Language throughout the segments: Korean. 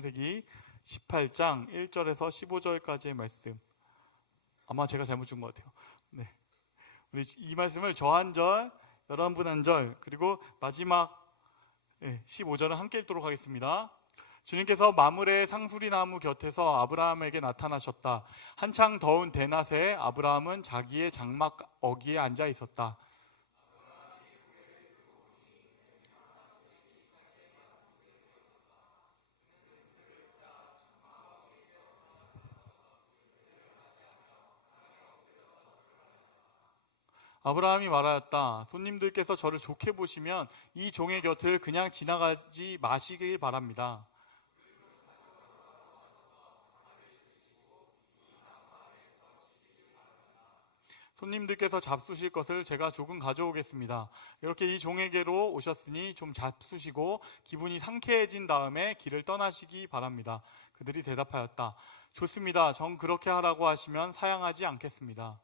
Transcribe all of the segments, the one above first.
창세기 18장 1절에서 15절까지의 말씀. 아마 제가 잘못 준 것 같아요. 네. 우리 이 말씀을 저 한 절, 여러분 한 절, 그리고 마지막 15절은 함께 읽도록 하겠습니다. 주님께서 마므레 상수리 나무 곁에서 아브라함에게 나타나셨다. 한창 더운 대낮에 아브라함은 자기의 장막 어귀에 앉아 있었다. 아브라함이 말하였다. 손님들께서 저를 좋게 보시면 이 종의 곁을 그냥 지나가지 마시길 바랍니다. 손님들께서 잡수실 것을 제가 조금 가져오겠습니다. 이렇게 이 종에게로 오셨으니 좀 잡수시고 기분이 상쾌해진 다음에 길을 떠나시기 바랍니다. 그들이 대답하였다. 좋습니다. 정 그렇게 하라고 하시면 사양하지 않겠습니다.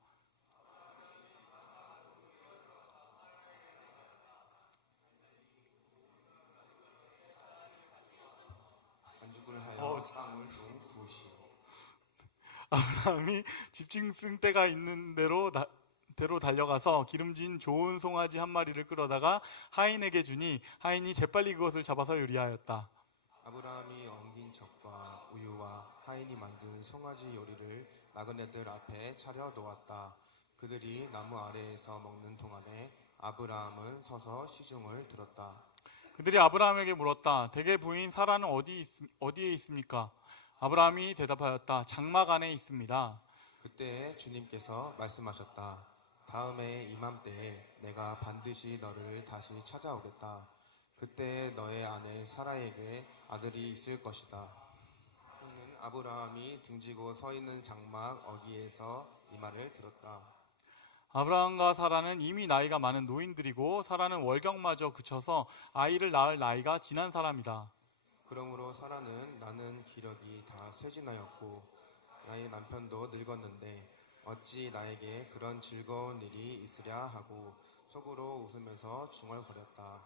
빵을 좀 구우시오. 아브라함이 집짐승 떼가 있는 대로 달려가서 기름진 좋은 송아지 한 마리를 끌어다가 하인에게 주니 하인이 재빨리 그것을 잡아서 요리하였다. 아브라함이 엉긴 젖과 우유와 하인이 만든 송아지 요리를 나그네들 앞에 차려 놓았다. 그들이 나무 아래에서 먹는 동안에 아브라함은 서서 시중을 들었다. 그들이 아브라함에게 물었다. 대개 부인 사라는 어디에 있습니까? 아브라함이 대답하였다. 장막 안에 있습니다. 그때 주님께서 말씀하셨다. 다음에 이맘때에 내가 반드시 너를 다시 찾아오겠다. 그때 너의 아내 사라에게 아들이 있을 것이다. 그는 아브라함이 등지고 서 있는 장막 어귀에서 이 말을 들었다. 아브라함과 사라는 이미 나이가 많은 노인들이고 사라는 월경마저 그쳐서 아이를 낳을 나이가 지난 사람이다. 그러므로 사라는 나는 기력이 다 쇠진하였고 나의 남편도 늙었는데 어찌 나에게 그런 즐거운 일이 있으랴 하고 속으로 웃으면서 중얼거렸다.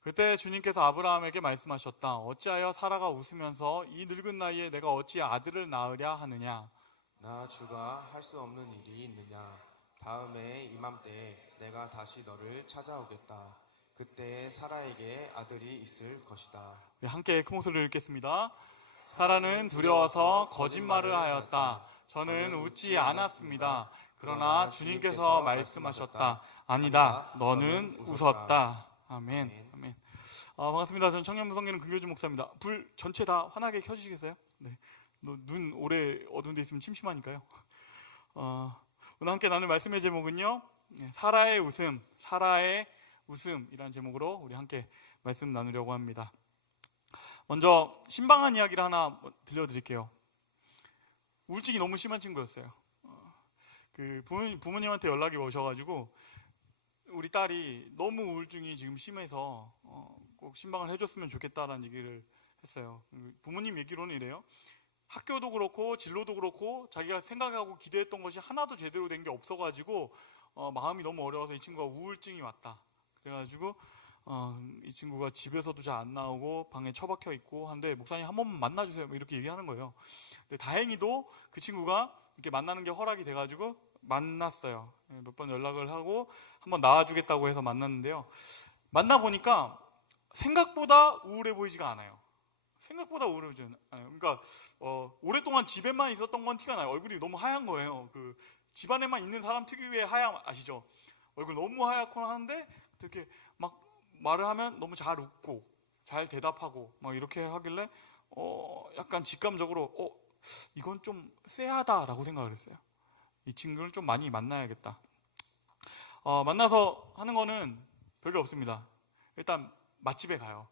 그때 주님께서 아브라함에게 말씀하셨다. 어찌하여 사라가 웃으면서 이 늙은 나이에 내가 어찌 아들을 낳으랴 하느냐. 나 주가 할 수 없는 일이 있느냐. 다음에 이맘때에 내가 다시 너를 찾아오겠다. 그때 사라에게 아들이 있을 것이다. 함께 큰 목소리를 읽겠습니다. 사라는 두려워서 거짓말을 하였다. 저는 웃지 않았습니다. 그러나 주님께서 말씀하셨다. 아니다, 너는 웃었다. 아멘. 아멘. 반갑습니다. 저는 청년부 성기는 금교주 목사입니다. 불 전체 다 환하게 켜주시겠어요? 네. 눈 오래 어두운 데 있으면 침침하니까요. 오늘 함께 나눌 말씀의 제목은요, 사라의 웃음이라는 제목으로 우리 함께 말씀 나누려고 합니다. 먼저 신방한 이야기를 하나 들려드릴게요. 우울증이 너무 심한 친구였어요. 부모님한테 연락이 오셔가지고 우리 딸이 너무 우울증이 지금 심해서 꼭 신방을 해줬으면 좋겠다라는 얘기를 했어요. 부모님 얘기로는 이래요. 학교도 그렇고 진로도 그렇고 자기가 생각하고 기대했던 것이 하나도 제대로 된 게 없어가지고 마음이 너무 어려워서 이 친구가 우울증이 왔다. 그래가지고 이 친구가 집에서도 잘 안 나오고 방에 처박혀 있고 한데 목사님 한 번만 만나주세요 이렇게 얘기하는 거예요. 근데 다행히도 그 친구가 이렇게 만나는 게 허락이 돼가지고 만났어요. 몇 번 연락을 하고 한번 나와주겠다고 해서 만났는데요. 만나보니까 생각보다 우울해 보이지가 않아요. 생각보다 우울하지 않아요. 그러니까 오랫동안 집에만 있었던 건 티가 나요. 얼굴이 너무 하얀 거예요. 그 집안에만 있는 사람 특유의 하얀 아시죠? 얼굴 너무 하얗고 하는데 이렇게 막 말을 하면 너무 잘 웃고 잘 대답하고 막 이렇게 하길래 약간 직감적으로 이건 좀 쎄하다라고 생각을 했어요. 이 친구를 좀 많이 만나야겠다. 만나서 하는 거는 별게 없습니다. 일단 맛집에 가요.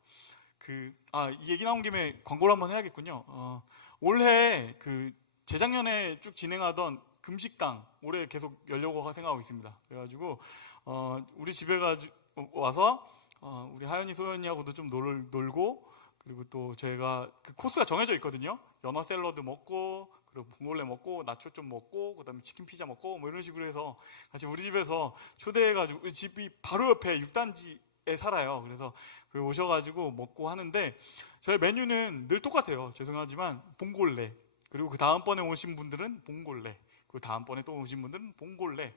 이 얘기 나온 김에 광고를 한번 해야겠군요. 올해 재작년에 쭉 진행하던 금식당 올해 계속 열려고 생각하고 있습니다. 그래가지고 우리 집에 와서 우리 하연이 소연이하고도 좀 놀고 그리고 또 저희가 그 코스가 정해져 있거든요. 연어 샐러드 먹고 그리고 봉골레 먹고 나초 좀 먹고 그다음에 치킨 피자 먹고 뭐 이런 식으로 해서 같이 우리 집에서 초대해가지고 집이 바로 옆에 6단지에 살아요. 그래서 거기 오셔가지고 먹고 하는데 저희 메뉴는 늘 똑같아요. 죄송하지만 봉골레, 그리고 그 다음번에 오신 분들은 봉골레, 그 다음번에 또 오신 분들은 봉골레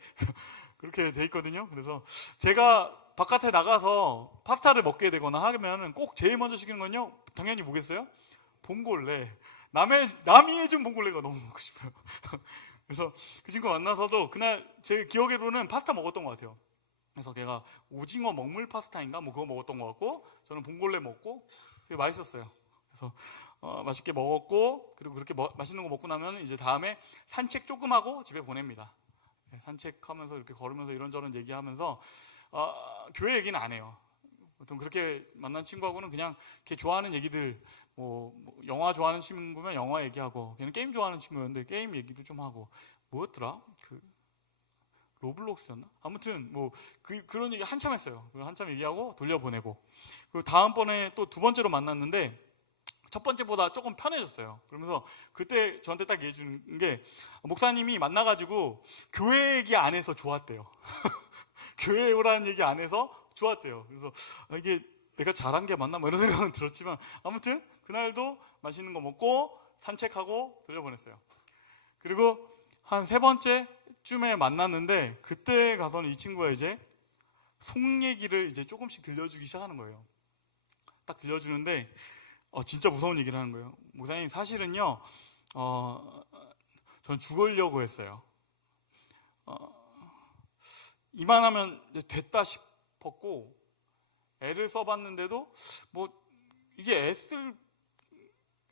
그렇게 돼 있거든요. 그래서 제가 바깥에 나가서 파스타를 먹게 되거나 하면은 꼭 제일 먼저 시키는 건요, 당연히 뭐겠어요? 봉골레. 남이 해준 봉골레가 너무 먹고 싶어요. 그래서 그 친구 만나서도 그날 제 기억으로는 파스타 먹었던 것 같아요. 그래서 걔가 오징어 먹물 파스타인가 뭐 그거 먹었던 것 같고, 저는 봉골레 먹고 되게 맛있었어요. 그래서 맛있게 먹었고, 그리고 그렇게 맛있는 거 먹고 나면 이제 다음에 산책 조금 하고 집에 보냅니다. 산책하면서 이렇게 걸으면서 이런저런 얘기하면서 교회 얘기는 안 해요. 보통 그렇게 만난 친구하고는 그냥 걔 좋아하는 얘기들, 뭐 영화 좋아하는 친구면 영화 얘기하고, 걔는 게임 좋아하는 친구였는데 게임 얘기도 좀 하고, 뭐였더라? 로블록스였나? 아무튼 뭐 그런 얘기 한참 했어요. 한참 얘기하고 돌려보내고, 그리고 다음번에 또 두 번째로 만났는데 첫 번째보다 조금 편해졌어요. 그러면서 그때 저한테 딱 얘기해 주는 게, 목사님이 만나가지고 교회 얘기 안 해서 좋았대요. 교회 오라는 얘기 안 해서 좋았대요. 그래서 이게 내가 잘한 게 맞나 뭐 이런 생각은 들었지만, 아무튼 그날도 맛있는 거 먹고 산책하고 돌려보냈어요. 그리고 한 세 번째쯤에 만났는데, 그때 가서는 이 친구가 이제 속 얘기를 이제 조금씩 들려주기 시작하는 거예요. 딱 들려주는데 진짜 무서운 얘기를 하는 거예요. 목사님, 사실은요 전 죽으려고 했어요. 이만하면 이제 됐다 싶었고, 애를 써봤는데도 뭐 이게 애 쓸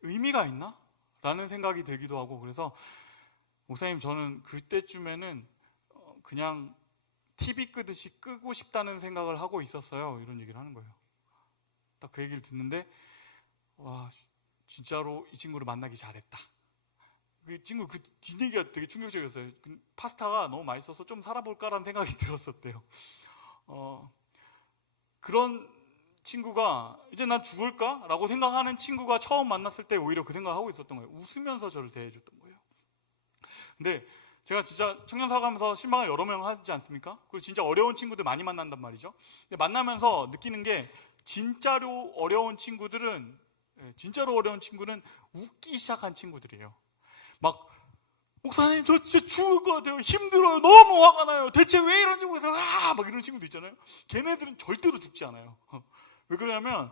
의미가 있나? 라는 생각이 들기도 하고, 그래서 목사님, 저는 그때쯤에는 그냥 TV 끄듯이 끄고 싶다는 생각을 하고 있었어요. 이런 얘기를 하는 거예요. 딱 그 얘기를 듣는데, 와, 진짜로 이 친구를 만나기 잘했다. 그 친구 그 뒷얘기가 되게 충격적이었어요. 파스타가 너무 맛있어서 좀 살아볼까라는 생각이 들었었대요. 그런 친구가 이제 난 죽을까? 라고 생각하는 친구가 처음 만났을 때 오히려 그 생각을 하고 있었던 거예요. 웃으면서 저를 대해줬던 거예요. 근데 제가 진짜 청년사가 하면서 신방을 여러 명 하지 않습니까? 그리고 진짜 어려운 친구들 많이 만난단 말이죠. 근데 만나면서 느끼는 게, 진짜로 어려운 친구는 웃기 시작한 친구들이에요. 막, 목사님, 저 진짜 죽을 것 같아요. 힘들어요. 너무 화가 나요. 대체 왜 이런지 모르겠어요. 막 이런 친구도 있잖아요. 걔네들은 절대로 죽지 않아요. 왜 그러냐면,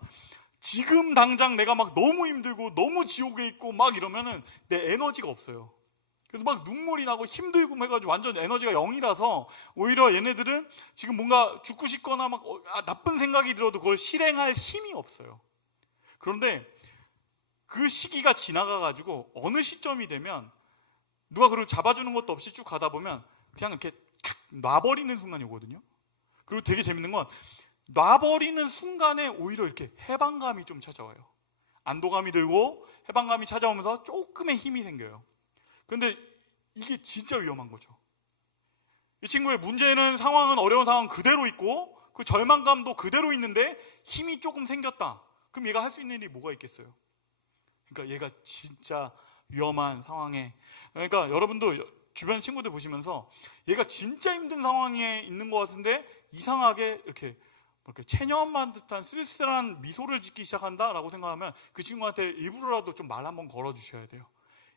지금 당장 내가 막 너무 힘들고 너무 지옥에 있고 막 이러면은 내 에너지가 없어요. 그래서 막 눈물이 나고 힘들고 해가지고 완전 에너지가 0이라서 오히려 얘네들은 지금 뭔가 죽고 싶거나 막 나쁜 생각이 들어도 그걸 실행할 힘이 없어요. 그런데 그 시기가 지나가가지고 어느 시점이 되면 누가 그걸 잡아주는 것도 없이 쭉 가다 보면 그냥 이렇게 놔버리는 순간이 오거든요. 그리고 되게 재밌는 건, 놔버리는 순간에 오히려 이렇게 해방감이 좀 찾아와요. 안도감이 들고 해방감이 찾아오면서 조금의 힘이 생겨요. 근데 이게 진짜 위험한 거죠. 이 친구의 문제는, 상황은, 어려운 상황은 그대로 있고 그 절망감도 그대로 있는데 힘이 조금 생겼다. 그럼 얘가 할 수 있는 일이 뭐가 있겠어요? 그러니까 얘가 진짜 위험한 상황에, 그러니까 여러분도 주변 친구들 보시면서 얘가 진짜 힘든 상황에 있는 것 같은데 이상하게 이렇게 체념한 듯한 쓸쓸한 미소를 짓기 시작한다라고 생각하면 그 친구한테 일부러라도 좀 말 한번 걸어주셔야 돼요.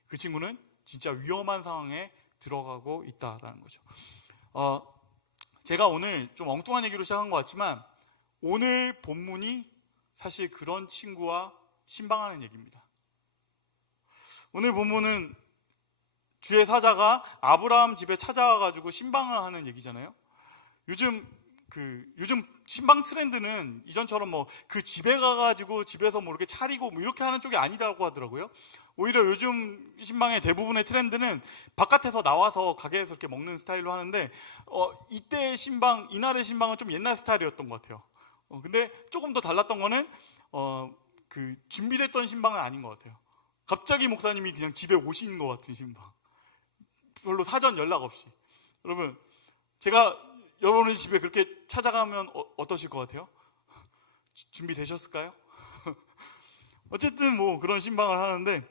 그 친구는 진짜 위험한 상황에 들어가고 있다라는 거죠. 제가 오늘 좀 엉뚱한 얘기로 시작한 것 같지만, 오늘 본문이 사실 그런 친구와 신방하는 얘기입니다. 오늘 본문은 주의 사자가 아브라함 집에 찾아와가지고 신방을 하는 얘기잖아요. 요즘 신방 트렌드는 이전처럼 뭐 그 집에 가가지고 집에서 뭐 이렇게 차리고 뭐 이렇게 하는 쪽이 아니라고 하더라고요. 오히려 요즘 신방의 대부분의 트렌드는 바깥에서 나와서 가게에서 이렇게 먹는 스타일로 하는데, 이때의 신방, 이날의 신방은 좀 옛날 스타일이었던 것 같아요. 근데 조금 더 달랐던 거는 그 준비됐던 신방은 아닌 것 같아요. 갑자기 목사님이 그냥 집에 오신 것 같은 신방. 별로 사전 연락 없이. 여러분, 제가 여러분의 집에 그렇게 찾아가면 어떠실 것 같아요? 준비되셨을까요? 어쨌든 뭐 그런 신방을 하는데,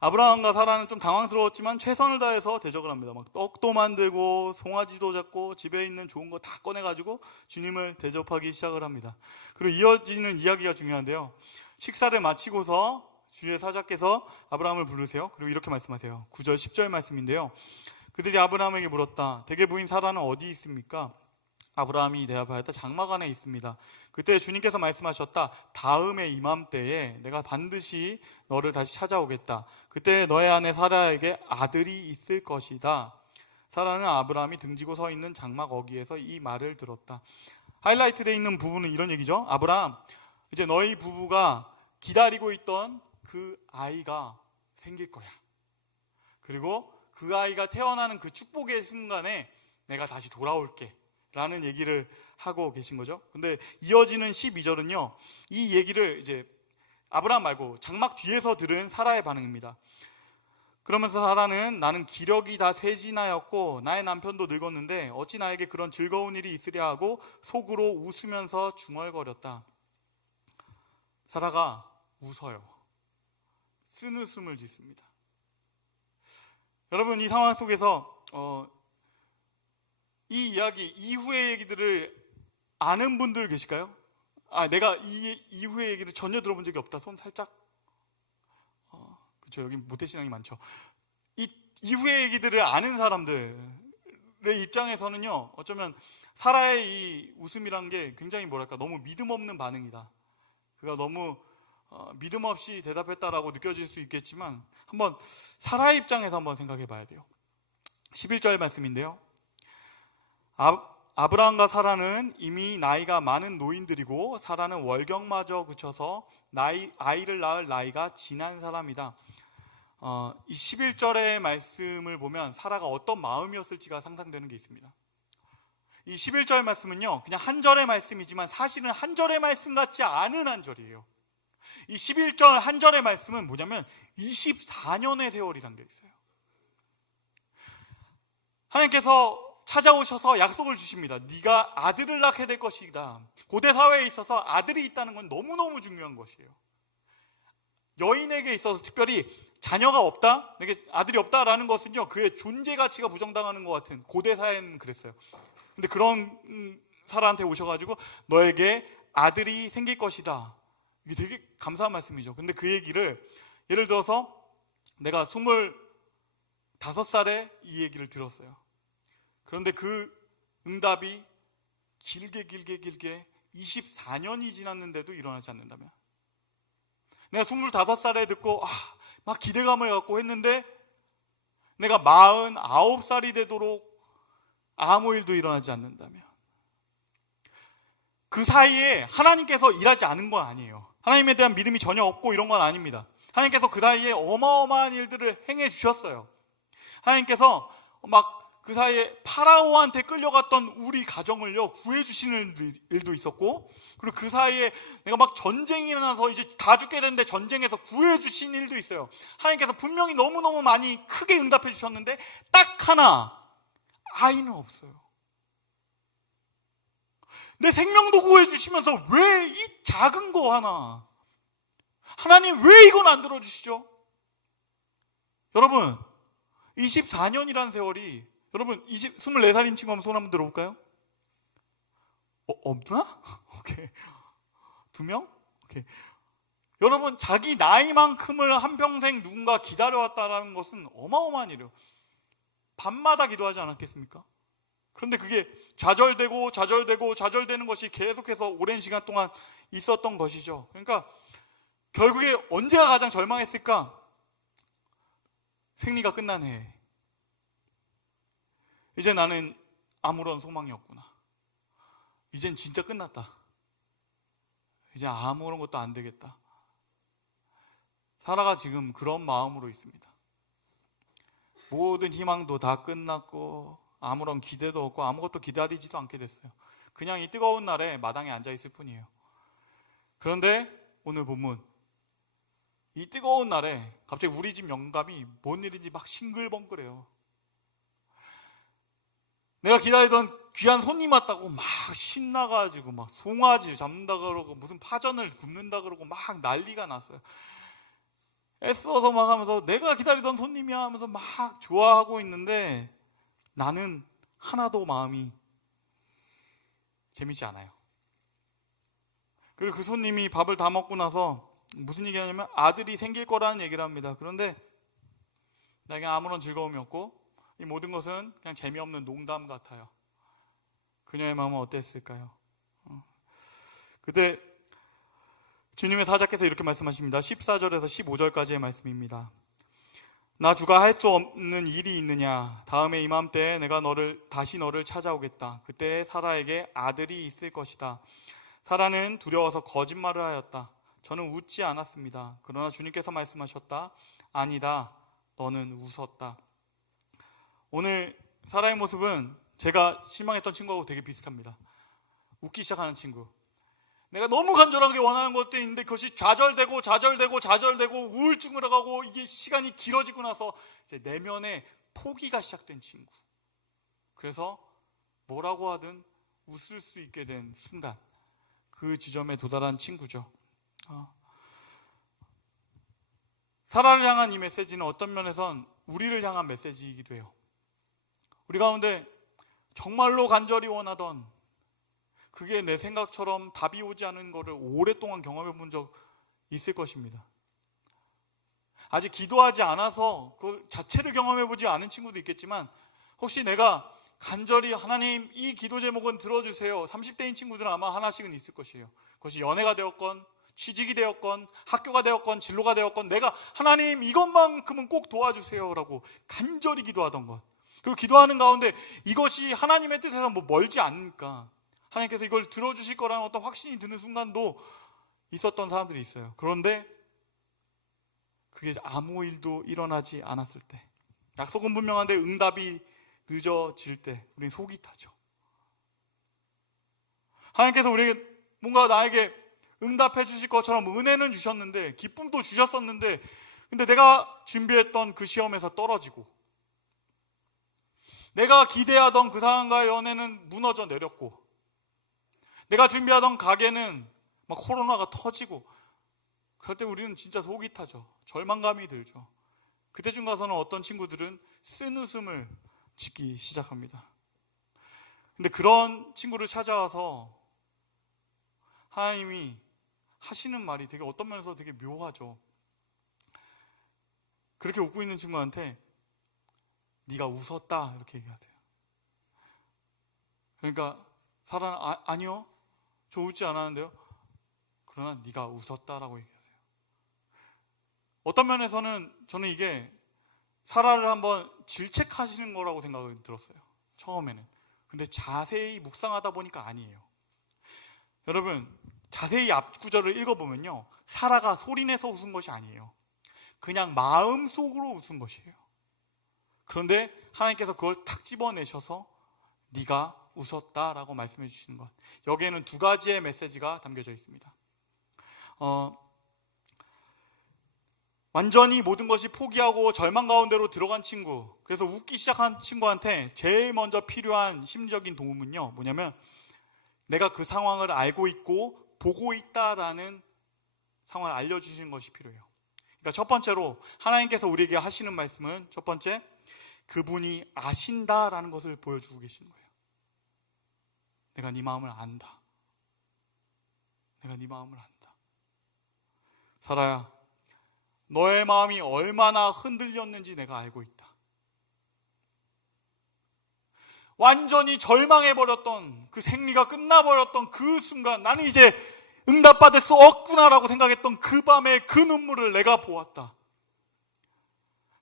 아브라함과 사라는 좀 당황스러웠지만 최선을 다해서 대적을 합니다. 막 떡도 만들고 송아지도 잡고 집에 있는 좋은 거 다 꺼내가지고 주님을 대접하기 시작을 합니다. 그리고 이어지는 이야기가 중요한데요. 식사를 마치고서 주의 사자께서 아브라함을 부르세요. 그리고 이렇게 말씀하세요. 9절 10절 말씀인데요. 그들이 아브라함에게 물었다. 대개 부인 사라는 어디 있습니까? 아브라함이 대답하였다. 장막 안에 있습니다. 그때 주님께서 말씀하셨다. 다음에 이맘때에 내가 반드시 너를 다시 찾아오겠다. 그때 너의 아내 사라에게 아들이 있을 것이다. 사라는 아브라함이 등지고 서 있는 장막 어귀에서 이 말을 들었다. 하이라이트 되어 있는 부분은 이런 얘기죠. 아브라함, 이제 너희 부부가 기다리고 있던 그 아이가 생길 거야. 그리고 그 아이가 태어나는 그 축복의 순간에 내가 다시 돌아올게 라는 얘기를 하고 계신 거죠. 근데 이어지는 12절은요, 이 얘기를 이제 아브라함 말고 장막 뒤에서 들은 사라의 반응입니다. 그러면서 사라는 나는 기력이 다 쇠진하였고 나의 남편도 늙었는데 어찌 나에게 그런 즐거운 일이 있으랴 하고 속으로 웃으면서 중얼거렸다. 사라가 웃어요. 쓴웃음을 짓습니다. 여러분, 이 상황 속에서 이 이야기 이후의 얘기들을 아는 분들 계실까요? 내가 이 이후의 얘기를 전혀 들어본 적이 없다. 손 살짝. 그렇죠. 여기 모태신앙이 많죠. 이 이후의 얘기들을 아는 사람들의 입장에서는요, 어쩌면 사라의 이 웃음이란 게 굉장히 너무 믿음 없는 반응이다. 그가 너무 믿음 없이 대답했다라고 느껴질 수 있겠지만 한번 사라의 입장에서 한번 생각해 봐야 돼요. 11절 말씀인데요. 아브라함과 사라는 이미 나이가 많은 노인들이고 사라는 월경마저 그쳐서 아이를 낳을 나이가 지난 사람이다. 이 11절의 말씀을 보면 사라가 어떤 마음이었을지가 상상되는 게 있습니다. 이 11절 말씀은요, 그냥 한 절의 말씀이지만 사실은 한 절의 말씀 같지 않은 한 절이에요. 이 11절 한 절의 말씀은 뭐냐면 24년의 세월이란 게 있어요. 하나님께서 찾아오셔서 약속을 주십니다. 네가 아들을 낳게 될 것이다. 고대 사회에 있어서 아들이 있다는 건 너무너무 중요한 것이에요. 여인에게 있어서 특별히 자녀가 없다, 내게 아들이 없다라는 것은요, 그의 존재 가치가 부정당하는 것 같은, 고대 사회는 그랬어요. 근데 그런 사람한테 오셔가지고 너에게 아들이 생길 것이다. 이게 되게 감사한 말씀이죠. 근데 그 얘기를, 예를 들어서 내가 25살에 이 얘기를 들었어요. 그런데 그 응답이 길게 24년이 지났는데도 일어나지 않는다면, 내가 25살에 듣고 막 기대감을 갖고 했는데 내가 49살이 되도록 아무 일도 일어나지 않는다면, 그 사이에 하나님께서 일하지 않은 건 아니에요. 하나님에 대한 믿음이 전혀 없고 이런 건 아닙니다. 하나님께서 그 사이에 어마어마한 일들을 행해 주셨어요. 하나님께서 막 그 사이에 파라오한테 끌려갔던 우리 가정을요, 구해주시는 일도 있었고, 그리고 그 사이에 내가 막 전쟁이 일어나서 이제 다 죽게 됐는데 전쟁에서 구해주신 일도 있어요. 하나님께서 분명히 너무너무 많이 크게 응답해 주셨는데 딱 하나, 아이는 없어요. 내 생명도 구해주시면서 왜 이 작은 거 하나, 하나님 왜 이건 안 들어주시죠? 여러분, 24년이라는 세월이, 여러분 24살인 친구 한번 손 한번 들어볼까요? 없나? 오케이. 2명? 오케이. 여러분, 자기 나이만큼을 한평생 누군가 기다려왔다는 것은 어마어마한 일이에요. 밤마다 기도하지 않았겠습니까? 그런데 그게 좌절되는 것이 계속해서 오랜 시간 동안 있었던 것이죠. 그러니까 결국에 언제가 가장 절망했을까? 생리가 끝난 해. 이제 나는 아무런 소망이 없구나. 이젠 진짜 끝났다. 이제 아무런 것도 안 되겠다. 사라가 지금 그런 마음으로 있습니다. 모든 희망도 다 끝났고 아무런 기대도 없고 아무것도 기다리지도 않게 됐어요. 그냥 이 뜨거운 날에 마당에 앉아 있을 뿐이에요. 그런데 오늘 본문, 이 뜨거운 날에 갑자기 우리 집 영감이 뭔 일인지 막 싱글벙글해요. 내가 기다리던 귀한 손님 왔다고 막 신나가지고 막 송아지 잡는다 그러고 무슨 파전을 굽는다 그러고 막 난리가 났어요. 애써서 막 하면서 내가 기다리던 손님이야 하면서 막 좋아하고 있는데 나는 하나도 마음이 재밌지 않아요. 그리고 그 손님이 밥을 다 먹고 나서 무슨 얘기 하냐면 아들이 생길 거라는 얘기를 합니다. 그런데 나에게 아무런 즐거움이 없고 이 모든 것은 그냥 재미없는 농담 같아요. 그녀의 마음은 어땠을까요? 그때 주님의 사자께서 이렇게 말씀하십니다. 14절에서 15절까지의 말씀입니다. 나 주가 할 수 없는 일이 있느냐? 다음에 이맘때에 내가 다시 너를 찾아오겠다. 그때 사라에게 아들이 있을 것이다. 사라는 두려워서 거짓말을 하였다. 저는 웃지 않았습니다. 그러나 주님께서 말씀하셨다. 아니다. 너는 웃었다. 오늘 사라의 모습은 제가 실망했던 친구하고 되게 비슷합니다. 웃기 시작하는 친구. 내가 너무 간절하게 원하는 것도 있는데 그것이 좌절되고 우울증으로 가고 이게 시간이 길어지고 나서 이제 내면에 포기가 시작된 친구. 그래서 뭐라고 하든 웃을 수 있게 된 순간 그 지점에 도달한 친구죠. 사라를 향한 이 메시지는 어떤 면에선 우리를 향한 메시지이기도 해요. 우리 가운데 정말로 간절히 원하던 그게 내 생각처럼 답이 오지 않은 것을 오랫동안 경험해 본 적 있을 것입니다. 아직 기도하지 않아서 그 자체를 경험해 보지 않은 친구도 있겠지만 혹시 내가 간절히 하나님 이 기도 제목은 들어주세요. 30대인 친구들은 아마 하나씩은 있을 것이에요. 그것이 연애가 되었건 취직이 되었건 학교가 되었건 진로가 되었건 내가 하나님 이것만큼은 꼭 도와주세요 라고 간절히 기도하던 것. 그리고 기도하는 가운데 이것이 하나님의 뜻에서 뭐 멀지 않으니까 하나님께서 이걸 들어주실 거라는 어떤 확신이 드는 순간도 있었던 사람들이 있어요. 그런데 그게 아무 일도 일어나지 않았을 때, 약속은 분명한데 응답이 늦어질 때 우리는 속이 타죠. 하나님께서 우리에게 뭔가 나에게 응답해 주실 것처럼 은혜는 주셨는데 기쁨도 주셨었는데 근데 내가 준비했던 그 시험에서 떨어지고 내가 기대하던 그 사람과의 연애는 무너져 내렸고 내가 준비하던 가게는 막 코로나가 터지고 그럴 때 우리는 진짜 속이 타죠. 절망감이 들죠. 그때쯤 가서는 어떤 친구들은 쓴웃음을 짓기 시작합니다. 근데 그런 친구를 찾아와서 하나님이 하시는 말이 되게 어떤 면에서 되게 묘하죠. 그렇게 웃고 있는 친구한테 네가 웃었다 이렇게 얘기하세요. 그러니까 사라는 아니요 저 웃지 않았는데요. 그러나 네가 웃었다라고 얘기하세요. 어떤 면에서는 저는 이게 사라를 한번 질책하시는 거라고 생각이 들었어요. 처음에는. 근데 자세히 묵상하다 보니까 아니에요. 여러분 자세히 앞 구절을 읽어보면요 사라가 소리내서 웃은 것이 아니에요. 그냥 마음속으로 웃은 것이에요. 그런데 하나님께서 그걸 탁 집어내셔서 네가 웃었다라고 말씀해 주시는 것. 여기에는 두 가지의 메시지가 담겨져 있습니다. 완전히 모든 것이 포기하고 절망 가운데로 들어간 친구, 그래서 웃기 시작한 친구한테 제일 먼저 필요한 심리적인 도움은요 뭐냐면 내가 그 상황을 알고 있고 보고 있다라는 상황을 알려주시는 것이 필요해요. 그러니까 첫 번째로 하나님께서 우리에게 하시는 말씀은 첫 번째, 그분이 아신다라는 것을 보여주고 계시는 거예요. 내가 네 마음을 안다. 내가 네 마음을 안다. 사라야, 너의 마음이 얼마나 흔들렸는지 내가 알고 있다. 완전히 절망해버렸던 그 생리가 끝나버렸던 그 순간 나는 이제 응답받을 수 없구나라고 생각했던 그 밤에 그 눈물을 내가 보았다.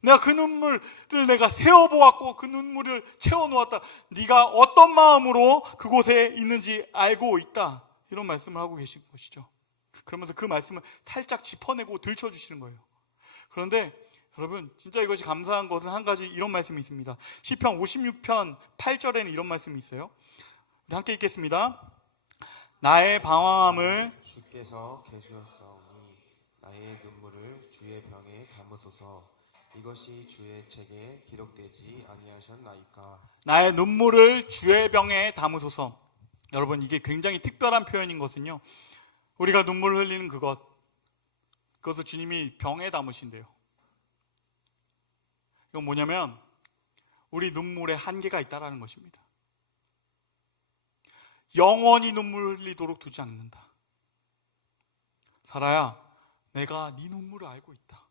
내가 그 눈물을 내가 세어보았고 그 눈물을 채워놓았다. 네가 어떤 마음으로 그곳에 있는지 알고 있다. 이런 말씀을 하고 계신 것이죠. 그러면서 그 말씀을 살짝 짚어내고 들춰주시는 거예요. 그런데 여러분 진짜 이것이 감사한 것은 한 가지 이런 말씀이 있습니다. 시편 56편 8절에는 이런 말씀이 있어요. 우리 함께 읽겠습니다. 나의 방황함을 주께서 계수하사오니 나의 눈물을 주의 병에 담으소서. 이것이 주의 책에 기록되지 아니하셨나이까. 나의 눈물을 주의 병에 담으소서. 여러분 이게 굉장히 특별한 표현인 것은요 우리가 눈물을 흘리는 그것 그것을 주님이 병에 담으신대요. 이건 뭐냐면 우리 눈물에 한계가 있다라는 것입니다. 영원히 눈물 흘리도록 두지 않는다. 사라야, 내가 네 눈물을 알고 있다.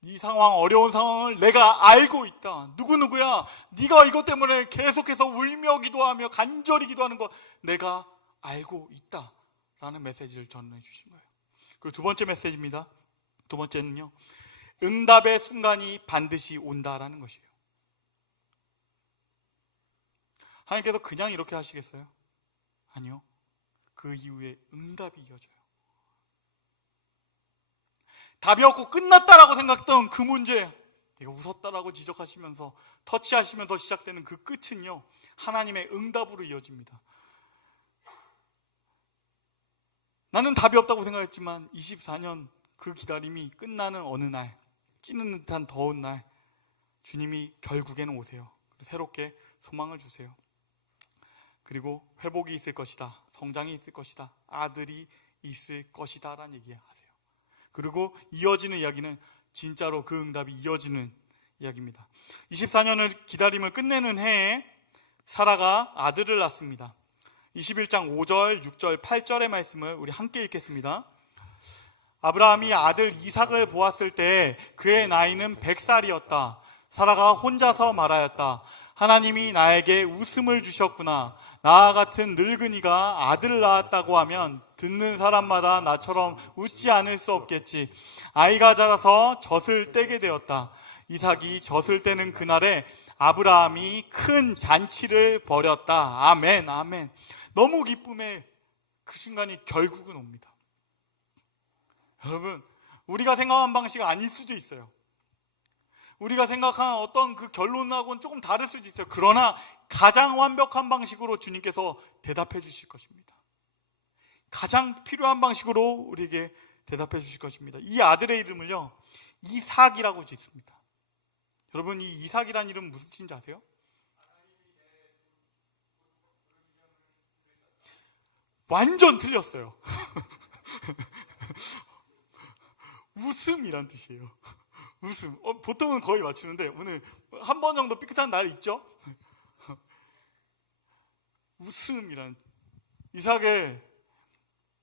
네 상황, 어려운 상황을 내가 알고 있다. 누구누구야, 네가 이것 때문에 계속해서 울며 기도하며 간절히 기도하는 거 내가 알고 있다 라는 메시지를 전해 주신 거예요. 그리고 두 번째 메시지입니다. 두 번째는요, 응답의 순간이 반드시 온다라는 것이에요. 하나님께서 그냥 이렇게 하시겠어요? 아니요. 그 이후에 응답이 이어져요. 답이 없고 끝났다라고 생각했던 그 문제, 내가 웃었다라고 지적하시면서 터치하시면서 시작되는 그 끝은요, 하나님의 응답으로 이어집니다. 나는 답이 없다고 생각했지만 24년 그 기다림이 끝나는 어느 날, 찌는 듯한 더운 날, 주님이 결국에는 오세요. 새롭게 소망을 주세요. 그리고 회복이 있을 것이다, 성장이 있을 것이다, 아들이 있을 것이다 라는 얘기하세요. 그리고 이어지는 이야기는 진짜로 그 응답이 이어지는 이야기입니다. 24년을 기다림을 끝내는 해에 사라가 아들을 낳습니다. 21장 5절, 6절, 8절의 말씀을 우리 함께 읽겠습니다. 아브라함이 아들 이삭을 보았을 때 그의 나이는 100살이었다. 사라가 혼자서 말하였다. 하나님이 나에게 웃음을 주셨구나. 나와 같은 늙은이가 아들을 낳았다고 하면 듣는 사람마다 나처럼 웃지 않을 수 없겠지. 아이가 자라서 젖을 떼게 되었다. 이삭이 젖을 떼는 그날에 아브라함이 큰 잔치를 벌였다. 아멘, 아멘. 너무 기쁨의 그 순간이 결국은 옵니다. 여러분, 우리가 생각한 방식이 아닐 수도 있어요. 우리가 생각한 어떤 그 결론하고는 조금 다를 수도 있어요. 그러나 가장 완벽한 방식으로 주님께서 대답해 주실 것입니다. 가장 필요한 방식으로 우리에게 대답해 주실 것입니다. 이 아들의 이름을요, 이삭이라고 짓습니다. 여러분, 이 이삭이라는 이름은 무슨 뜻인지 아세요? 완전 틀렸어요. 웃음이란 뜻이에요. 웃음. 보통은 거의 맞추는데 오늘 한 번 정도 삐끗한 날 있죠? 웃음이란, 이삭의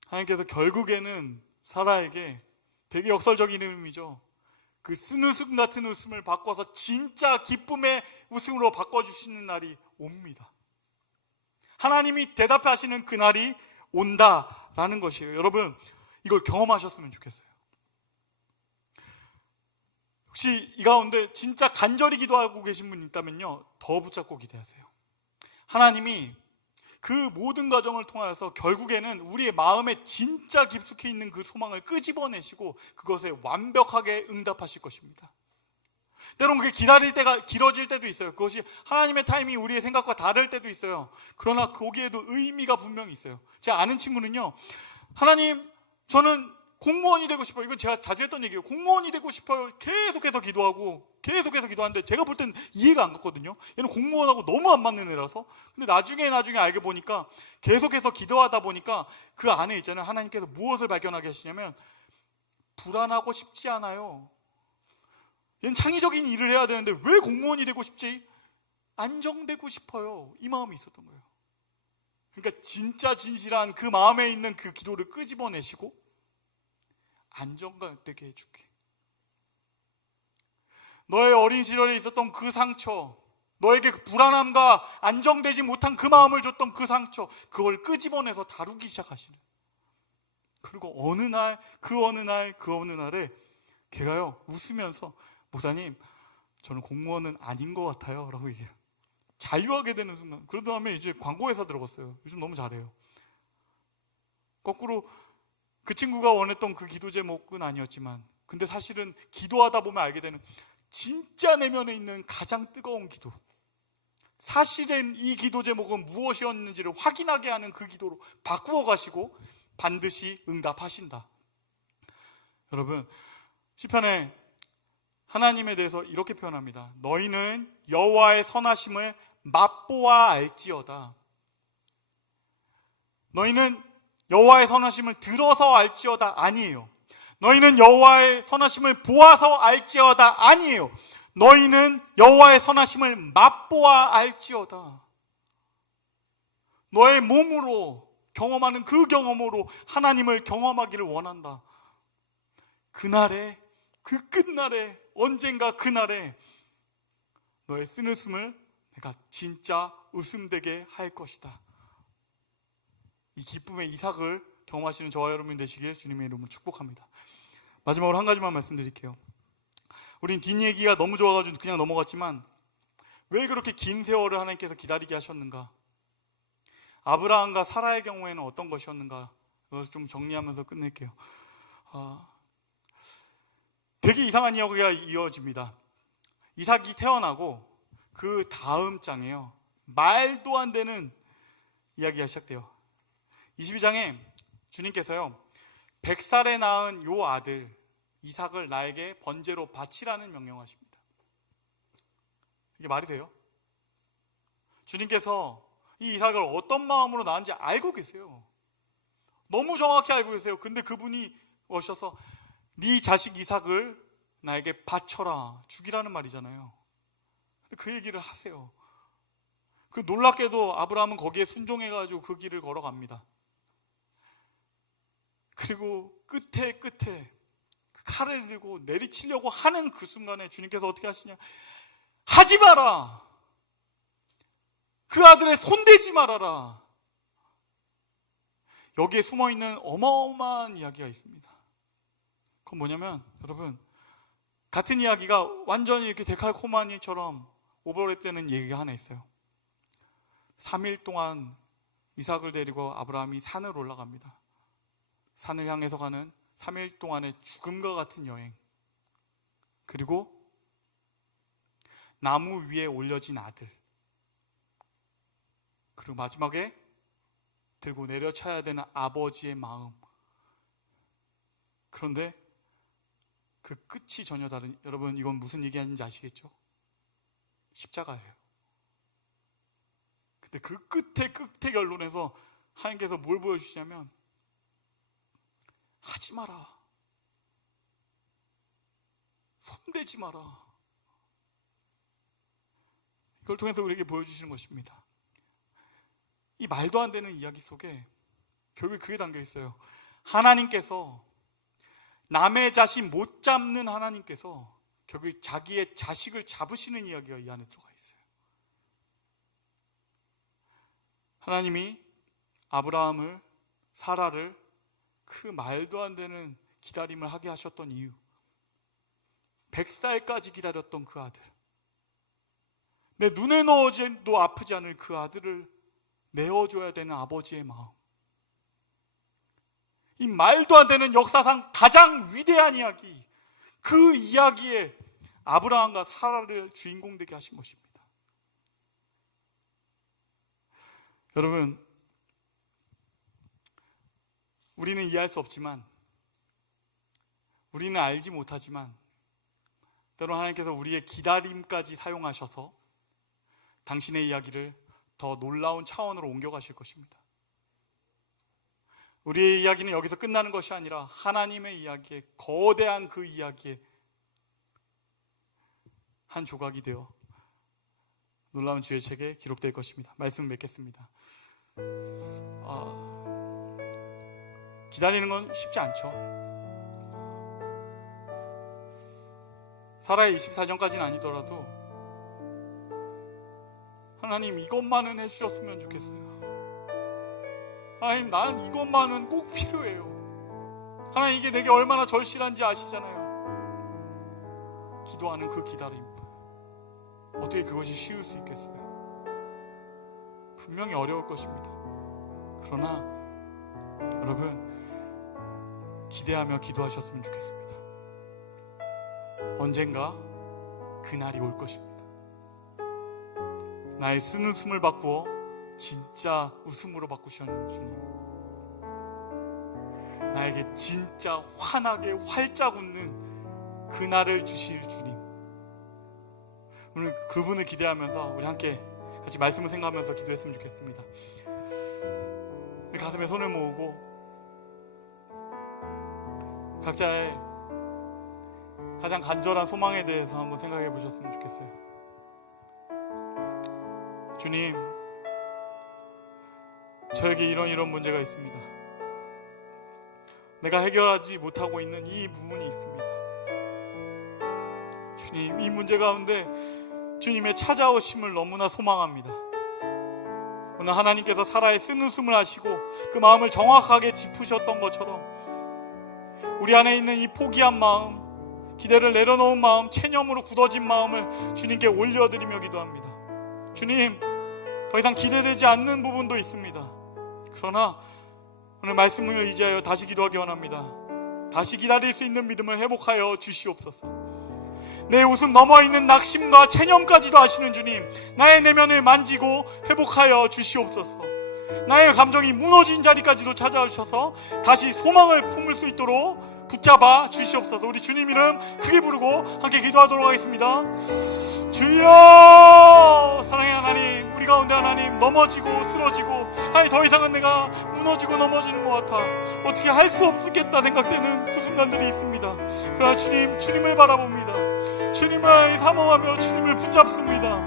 하나님께서 결국에는 사라에게 되게 역설적인 이름이죠. 그 쓴웃음 같은 웃음을 바꿔서 진짜 기쁨의 웃음으로 바꿔주시는 날이 옵니다. 하나님이 대답하시는 그날이 온다라는 것이에요. 여러분, 이걸 경험하셨으면 좋겠어요. 혹시 이 가운데 진짜 간절히 기도하고 계신 분 있다면요, 더 붙잡고 기도하세요. 하나님이 그 모든 과정을 통하여서 결국에는 우리의 마음에 진짜 깊숙이 있는 그 소망을 끄집어내시고 그것에 완벽하게 응답하실 것입니다. 때론 그게 기다릴 때가 길어질 때도 있어요. 그것이 하나님의 타이밍이 우리의 생각과 다를 때도 있어요. 그러나 거기에도 의미가 분명히 있어요. 제가 아는 친구는요, 하나님, 저는 공무원이 되고 싶어요. 이건 제가 자주 했던 얘기예요. 공무원이 되고 싶어요. 계속해서 기도하고 계속해서 기도하는데 제가 볼 때는 이해가 안 갔거든요. 얘는 공무원하고 너무 안 맞는 애라서. 근데 나중에 알게 보니까 계속해서 기도하다 보니까 그 안에 있잖아요, 하나님께서 무엇을 발견하게 하시냐면 불안하고 싶지 않아요. 얘는 창의적인 일을 해야 되는데 왜 공무원이 되고 싶지? 안정되고 싶어요. 이 마음이 있었던 거예요. 그러니까 진짜 진실한 그 마음에 있는 그 기도를 끄집어내시고 안정감 되게 해줄게. 너의 어린 시절에 있었던 그 상처, 너에게 그 불안함과 안정되지 못한 그 마음을 줬던 그 상처, 그걸 끄집어내서 다루기 시작하시는. 그리고 어느 날에 걔가요, 웃으면서 목사님, 저는 공무원은 아닌 것 같아요 라고 얘기해요. 자유하게 되는 순간. 그러다 다음에 이제 광고회사 들어갔어요. 요즘 너무 잘해요. 거꾸로 그 친구가 원했던 그 기도 제목은 아니었지만, 근데 사실은 기도하다 보면 알게 되는 진짜 내면에 있는 가장 뜨거운 기도, 사실은 이 기도 제목은 무엇이었는지를 확인하게 하는 그 기도로 바꾸어 가시고 반드시 응답하신다. 여러분, 시편에 하나님에 대해서 이렇게 표현합니다. 너희는 여호와의 선하심을 맛보아 알지어다. 너희는 여호와의 선하심을 들어서 알지어다 아니에요. 너희는 여호와의 선하심을 보아서 알지어다 아니에요. 너희는 여호와의 선하심을 맛보아 알지어다. 너의 몸으로 경험하는 그 경험으로 하나님을 경험하기를 원한다. 그날에, 그 끝날에, 언젠가 그날에 너의 쓴웃음을 내가 진짜 웃음되게 할 것이다. 이 기쁨의 이삭을 경험하시는 저와 여러분이 되시길 주님의 이름으로 축복합니다. 마지막으로 한 가지만 말씀드릴게요. 우린 뒷얘기가 너무 좋아가지고 그냥 넘어갔지만 왜 그렇게 긴 세월을 하나님께서 기다리게 하셨는가? 아브라함과 사라의 경우에는 어떤 것이었는가? 이것을 좀 정리하면서 끝낼게요. 되게 이상한 이야기가 이어집니다. 이삭이 태어나고 그 다음 장에요, 말도 안 되는 이야기가 시작돼요. 22장에 주님께서요, 100살에 낳은 요 아들 이삭을 나에게 번제로 바치라는 명령하십니다. 이게 말이 돼요? 주님께서 이 이삭을 어떤 마음으로 낳은지 알고 계세요. 너무 정확히 알고 계세요. 근데 그분이 오셔서 네 자식 이삭을 나에게 바쳐라, 죽이라는 말이잖아요. 그 얘기를 하세요. 그 놀랍게도 아브라함은 거기에 순종해가지고 그 길을 걸어갑니다. 그리고 끝에 칼을 들고 내리치려고 하는 그 순간에 주님께서 어떻게 하시냐? 하지 마라! 그 아들의 손대지 말아라! 여기에 숨어있는 어마어마한 이야기가 있습니다. 그건 뭐냐면, 여러분, 같은 이야기가 완전히 이렇게 데칼코마니처럼 오버랩되는 얘기가 하나 있어요. 3일 동안 이삭을 데리고 아브라함이 산을 올라갑니다. 산을 향해서 가는 3일 동안의 죽음과 같은 여행. 그리고 나무 위에 올려진 아들. 그리고 마지막에 들고 내려쳐야 되는 아버지의 마음. 그런데 그 끝이 전혀 다른, 여러분 이건 무슨 얘기하는지 아시겠죠? 십자가예요. 근데 그 끝의 결론에서 하나님께서 뭘 보여주시냐면, 하지 마라, 손대지 마라. 이걸 통해서 우리에게 보여주시는 것입니다. 이 말도 안 되는 이야기 속에 결국에 그게 담겨 있어요. 하나님께서, 남의 자식 못 잡는 하나님께서 결국 자기의 자식을 잡으시는 이야기가 이 안에 들어가 있어요. 하나님이 아브라함을, 사라를 그 말도 안 되는 기다림을 하게 하셨던 이유, 100살까지 기다렸던 그 아들, 내 눈에 넣어도 아프지 않을 그 아들을 내어줘야 되는 아버지의 마음, 이 말도 안 되는 역사상 가장 위대한 이야기, 그 이야기에 아브라함과 사라를 주인공 되게 하신 것입니다. 여러분, 우리는 이해할 수 없지만, 우리는 알지 못하지만, 때로 하나님께서 우리의 기다림까지 사용하셔서 당신의 이야기를 더 놀라운 차원으로 옮겨가실 것입니다. 우리의 이야기는 여기서 끝나는 것이 아니라 하나님의 이야기에, 거대한 그 이야기에 한 조각이 되어 놀라운 주의 책에 기록될 것입니다. 말씀 맺겠습니다. 기다리는 건 쉽지 않죠. 사라의 24년까지는 아니더라도 하나님 이것만은 해주셨으면 좋겠어요. 하나님, 난 이것만은 꼭 필요해요. 하나님, 이게 내게 얼마나 절실한지 아시잖아요. 기도하는 그 기다림, 어떻게 그것이 쉬울 수 있겠어요? 분명히 어려울 것입니다. 그러나 여러분, 기대하며 기도하셨으면 좋겠습니다. 언젠가 그날이 올 것입니다. 나의 쓴웃음을 바꾸어 진짜 웃음으로 바꾸시는 주님, 나에게 진짜 환하게 활짝 웃는 그날을 주실 주님, 오늘 그분을 기대하면서 우리 함께 같이 말씀을 생각하면서 기도했으면 좋겠습니다. 우리 가슴에 손을 모으고 각자의 가장 간절한 소망에 대해서 한번 생각해 보셨으면 좋겠어요. 주님, 저에게 이런 문제가 있습니다. 내가 해결하지 못하고 있는 이 부분이 있습니다. 주님, 이 문제 가운데 주님의 찾아오심을 너무나 소망합니다. 오늘 하나님께서 사라의 쓴웃음을 하시고 그 마음을 정확하게 짚으셨던 것처럼 우리 안에 있는 이 포기한 마음, 기대를 내려놓은 마음, 체념으로 굳어진 마음을 주님께 올려드리며 기도합니다. 주님, 더 이상 기대되지 않는 부분도 있습니다. 그러나 오늘 말씀을 의지하여 다시 기도하기 원합니다. 다시 기다릴 수 있는 믿음을 회복하여 주시옵소서. 내 웃음 넘어있는 낙심과 체념까지도 아시는 주님, 나의 내면을 만지고 회복하여 주시옵소서. 나의 감정이 무너진 자리까지도 찾아오셔서 다시 소망을 품을 수 있도록 붙잡아 주시옵소서. 우리 주님 이름 크게 부르고 함께 기도하도록 하겠습니다. 주여, 사랑의 하나님, 우리 가운데 하나님 넘어지고 쓰러지고 더 이상은 내가 무너지고 넘어지는 것 같아 어떻게 할 수 없겠다 생각되는 그 순간들이 있습니다. 그러나 주님, 주님을 바라봅니다. 주님을 사모하며 주님을 붙잡습니다.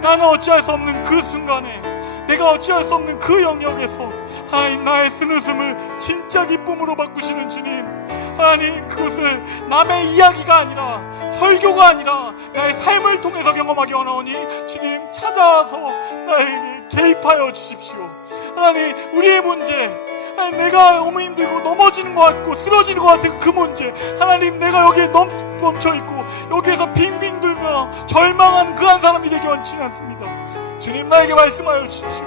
나는 어찌할 수 없는 그 순간에, 내가 어찌할 수 없는 그 영역에서 하나님, 나의 쓴웃음을 진짜 기쁨으로 바꾸시는 주님, 하나님, 그것을 남의 이야기가 아니라, 설교가 아니라 나의 삶을 통해서 경험하기 원하오니 주님, 찾아와서 나에게 개입하여 주십시오. 하나님, 우리의 문제, 하나님, 내가 너무 힘들고 넘어지는 것 같고 쓰러지는 것 같은 그 문제, 하나님, 내가 여기에 멈춰있고 여기에서 빙빙 돌며 절망한 그 한 사람이 되기 원치 않습니다. 주님, 나에게 말씀하여 주십시오.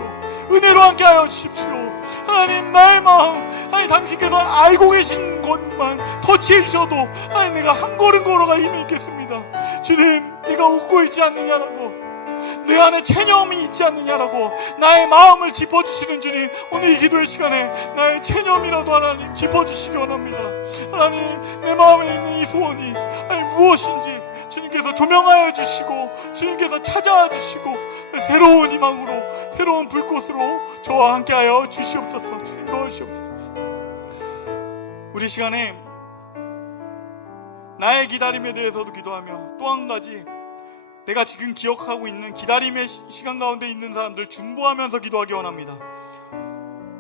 은혜로 함께하여 주십시오. 하나님, 나의 마음, 하나님, 당신께서 알고 계신 것만 터치해 주셔도 하나님, 내가 한 걸음 걸어갈 힘이 있겠습니다. 주님, 내가 웃고 있지 않느냐라고, 내 안에 체념이 있지 않느냐라고 나의 마음을 짚어주시는 주님, 오늘 이 기도의 시간에 나의 체념이라도 하나님 짚어주시기 원합니다. 하나님, 내 마음에 있는 이 소원이 하나님 무엇인지 주님께서 조명하여 주시고 주님께서 찾아와 주시고 새로운 희망으로, 새로운 불꽃으로 저와 함께하여 주시옵소서. 주님 도와주시옵소서. 우리 시간에 나의 기다림에 대해서도 기도하며 또 한 가지, 내가 지금 기억하고 있는 기다림의 시간 가운데 있는 사람들 중보하면서 기도하기 원합니다.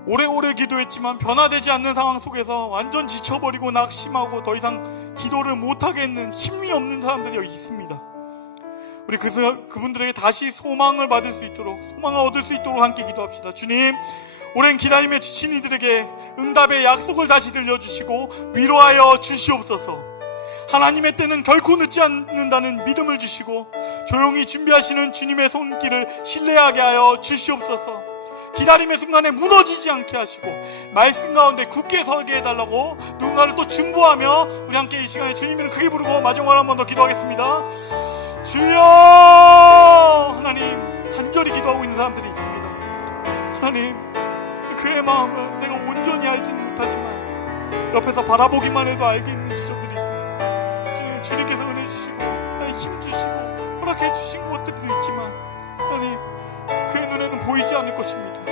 오래오래 기도했지만 변화되지 않는 상황 속에서 완전 지쳐버리고 낙심하고 더 이상 기도를 못하겠는 힘이 없는 사람들이 여기 있습니다. 우리 그분들에게 다시 소망을 받을 수 있도록, 소망을 얻을 수 있도록 함께 기도합시다. 주님, 오랜 기다림에 지친 이들에게 응답의 약속을 다시 들려주시고 위로하여 주시옵소서. 하나님의 때는 결코 늦지 않는다는 믿음을 주시고 조용히 준비하시는 주님의 손길을 신뢰하게 하여 주시옵소서. 기다림의 순간에 무너지지 않게 하시고 말씀 가운데 굳게 서게 해달라고 누군가를 또 중보하며 우리 함께 이 시간에 주님을 크게 부르고 마지막으로 한 번 더 기도하겠습니다. 주여, 하나님, 간절히 기도하고 있는 사람들이 있습니다. 하나님, 그의 마음을 내가 온전히 알지는 못하지만 옆에서 바라보기만 해도 알겠는 지점들이 있습니다. 주님께서 은혜 주시고 힘 주시고 허락해 주신 것들도 있지만 하나님, 그의 눈에는 보이지 않을 것입니다.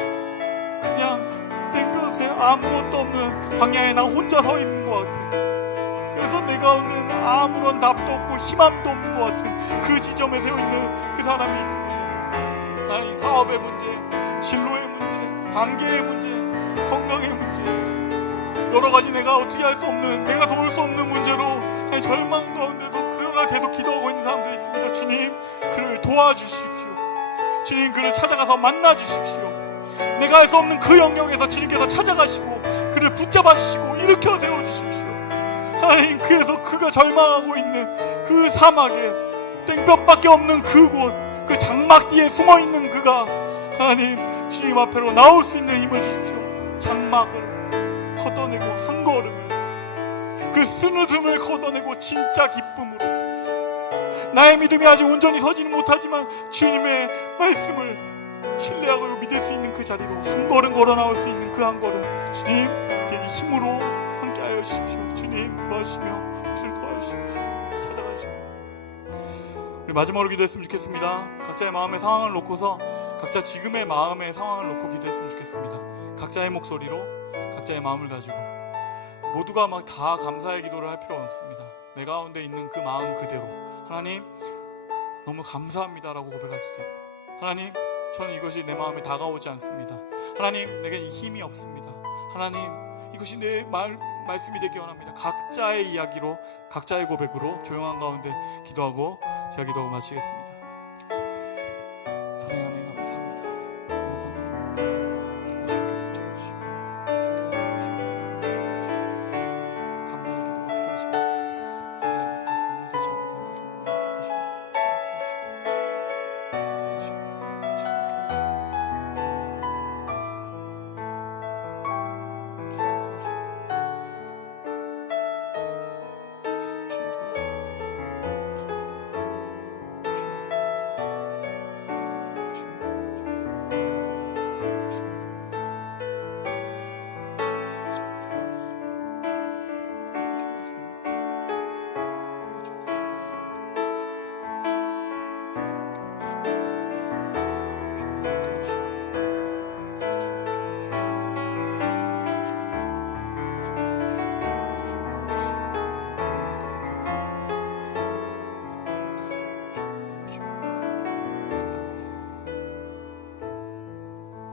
그냥 땡볕에 아무것도 없는 광야에 나 혼자 서 있는 것 같은, 그래서 내 가운데는 아무런 답도 없고 희망도 없는 것 같은 그 지점에 서 있는 그 사람이 있습니다. 하나님, 사업의 문제, 진로의 문제, 관계의 문제, 건강의 문제, 여러 가지 내가 어떻게 할 수 없는, 내가 도울 수 없는 문제로 절망 가운데도 그러나 계속 기도하고 있는 사람들이 있습니다. 주님, 그를 도와주십시오. 주님, 그를 찾아가서 만나주십시오. 내가 할 수 없는 그 영역에서 주님께서 찾아가시고 그를 붙잡아 주시고 일으켜 세워주십시오. 하나님, 그래서 그가 절망하고 있는 그 사막에 땡볕밖에 없는 그곳, 그 장막 뒤에 숨어있는 그가 하나님, 주님 앞으로 나올 수 있는 힘을 주십시오. 장막을 걷어내고 한 걸음을, 그 쓴웃음을 걷어내고 진짜 기쁨으로, 나의 믿음이 아직 온전히 서지는 못하지만 주님의 말씀을 신뢰하고 믿을 수 있는 그 자리로 한 걸음 걸어 나올 수 있는 그 한 걸음, 주님, 그에게 힘으로 함께하여 주십시오. 주님, 도와주시며 주를 도와주십시오. 찾아가시오. 우리 마지막으로 기도했으면 좋겠습니다. 각자의 마음의 상황을 놓고서 각자 지금의 마음의 상황을 놓고 기도했으면 좋겠습니다. 각자의 목소리로 각자의 마음을 가지고 모두가 막 다 감사의 기도를 할 필요는 없습니다. 내 가운데 있는 그 마음 그대로 하나님 너무 감사합니다라고 고백할 수도 있고, 하나님 저는 이것이 내 마음에 다가오지 않습니다. 하나님 내겐 힘이 없습니다. 하나님 이것이 내 말씀이 되기 원합니다. 각자의 이야기로, 각자의 고백으로 조용한 가운데 기도하고 제가 기도하고 마치겠습니다. 사랑의 하나님 감사합니다.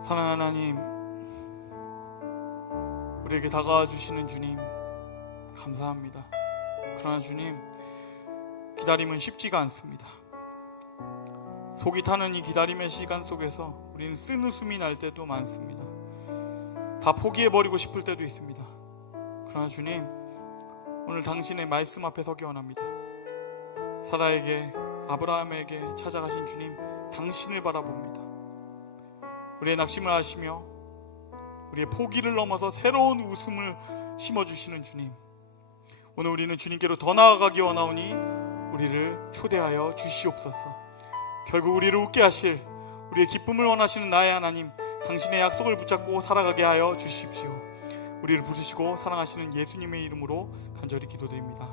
사랑하는 하나님, 우리에게 다가와 주시는 주님 감사합니다. 그러나 주님, 기다림은 쉽지가 않습니다. 속이 타는 이 기다림의 시간 속에서 우리는 쓴웃음이 날 때도 많습니다. 다 포기해버리고 싶을 때도 있습니다. 그러나 주님, 오늘 당신의 말씀 앞에 서기 원합니다. 사라에게, 아브라함에게 찾아가신 주님, 당신을 바라봅니다. 우리의 낙심을 아시며 우리의 포기를 넘어서 새로운 웃음을 심어주시는 주님, 오늘 우리는 주님께로 더 나아가기 원하오니 우리를 초대하여 주시옵소서. 결국 우리를 웃게 하실, 우리의 기쁨을 원하시는 나의 하나님, 당신의 약속을 붙잡고 살아가게 하여 주십시오. 우리를 부르시고 사랑하시는 예수님의 이름으로 간절히 기도드립니다.